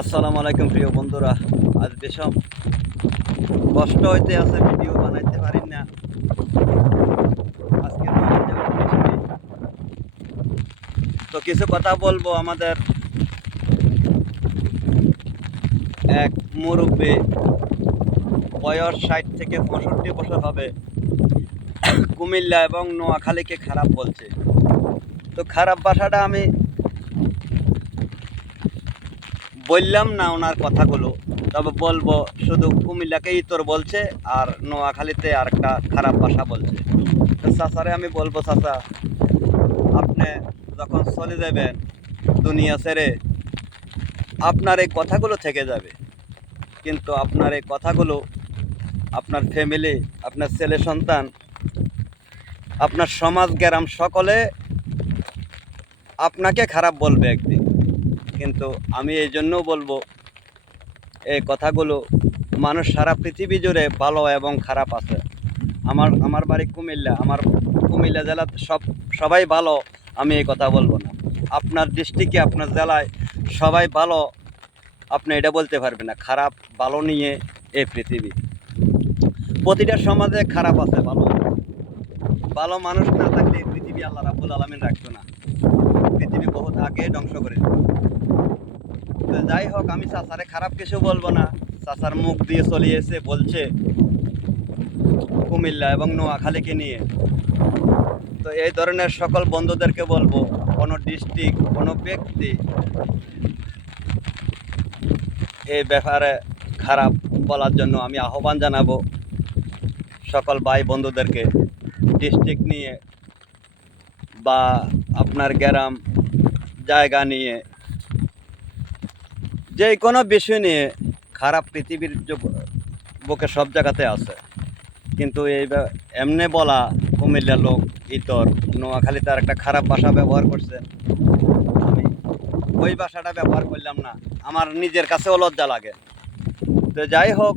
আসসালামু আলাইকুম প্রিয় বন্ধুরা। আজ বেশম কষ্ট হইতে আছে, ভিডিও বানাইতে পারি না। আজকে দিন যেমন বৃষ্টি, তো কিছু কথা বলবো। আমাদের এক মুরব্বী, বয়স 60 থেকে 65 বছর হবে, কুমিল্লা এবং নোয়াখালীকে খারাপ বলছে। তো খারাপ ভাষাটা আমি বললাম না ওনার কথাগুলো, তবে বলবো শুধু কুমিল্লাকেই তোর বলছে আর নোয়াখালীতে আর একটা খারাপ ভাষা বলছে। তো চাচারে আমি বলবো, চাচা আপনি যখন চলে যাবেন দুনিয়া ছেড়ে, আপনার এই কথাগুলো থেকে যাবে, কিন্তু আপনার এই কথাগুলো আপনার ফ্যামিলি, আপনার ছেলে সন্তান, আপনার সমাজ গ্রাম সকলে আপনাকে খারাপ বলবে একদিন। কিন্তু আমি এই জন্যও বলবো, এই কথাগুলো মানুষ সারা পৃথিবী জুড়ে ভালো এবং খারাপ আছে। আমার বাড়ি কুমিল্লা, আমার কুমিল্লা জেলা সবাই ভালো, আমি এই কথা বলবো না। আপনার ডিস্ট্রিক্টে, আপনার জেলায় সবাই ভালো, আপনি এটা বলতে পারবেন না। খারাপ ভালো নিয়ে এই পৃথিবী, প্রতিটা সমাজে খারাপ আছে, ভালো ভালো মানুষ না থাকলে এই পৃথিবী আল্লাহ রাব্বুল আলামিন রাখতো না, পৃথিবী বহুত আগে ধ্বংস করে দিত। তো যাই হোক, আমি চাচারে খারাপ কিছু বলবো না। চাচার মুখ দিয়ে চলিয়েছে, বলছে কুমিল্লা এবং নোয়াখালীকে নিয়ে। তো এই ধরনের সকল বন্ধুদেরকে বলবো, কোনো ডিস্ট্রিক্ট, কোনো ব্যক্তি এই ব্যাপারে খারাপ বলার জন্য আমি আহ্বান জানাবো সকল ভাই বন্ধুদেরকে। ডিস্ট্রিক্ট নিয়ে বা আপনার গ্রাম জায়গা নিয়ে, যে কোনো বিষয় নিয়ে খারাপ পৃথিবীর বুকে সব জায়গাতে আছে। কিন্তু এই এমনি বলা, কুমিল্লার লোক ইতর নোয়াখালীতে আর একটা খারাপ ভাষা ব্যবহার করছে, আমি ওই ভাষাটা ব্যবহার করলাম না, আমার নিজের কাছেও লজ্জা লাগে। তো যাই হোক,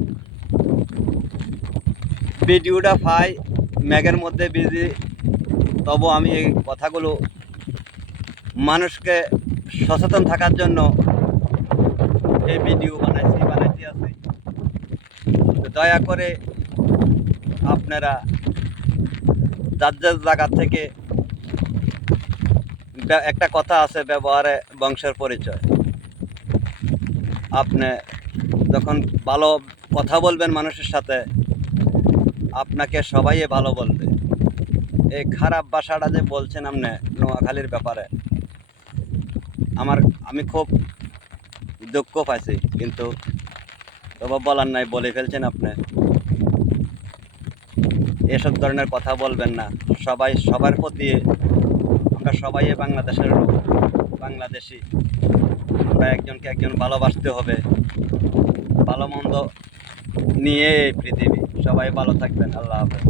ভিডিওটা পাই ম্যাগের মধ্যে বিজি, তবু আমি এই কথাগুলো মানুষকে সচেতন থাকার জন্য এই ভিডিও বানাইতে আছি। তো দয়া করে আপনারা যার যার জায়গা থেকে, একটা কথা আছে, ব্যবহারে বংশের পরিচয়। আপনি যখন ভালো কথা বলবেন মানুষের সাথে, আপনাকে সবাই ভালো বলবে। এই খারাপ ভাষাটা যে বলছেন আপনি নোয়াখালীর ব্যাপারে, আমি খুব দুঃখ পাইছি, কিন্তু তবে বলার নাই, বলে ফেলছেন আপনি। এসব ধরনের কথা বলবেন না। সবার প্রতি, আমরা সবাই বাংলাদেশের লোক, বাংলাদেশি। আমরা একজনকে একজন ভালোবাসতে হবে। ভালো মন্দ নিয়ে এই পৃথিবী, সবাই ভালো থাকবেন। আল্লাহ হাফেজ।